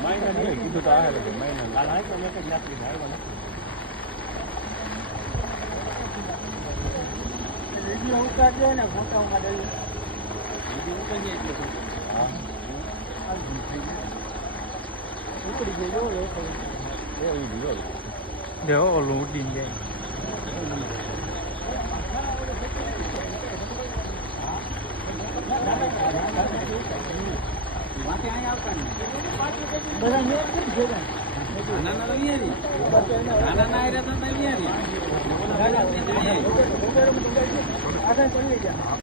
મહિના નહીં કીધું તો આવે મહિના લાલ તો એક જ યાત્રી આવ્યો ને વિડીયો ઉતારજો ને ફોટા ઉતારી વિડીયો ઉતારીએ એટલે હા ઉપડી ગયો એ વિડીયો દેવો ઓલું ઉડી જાય બધા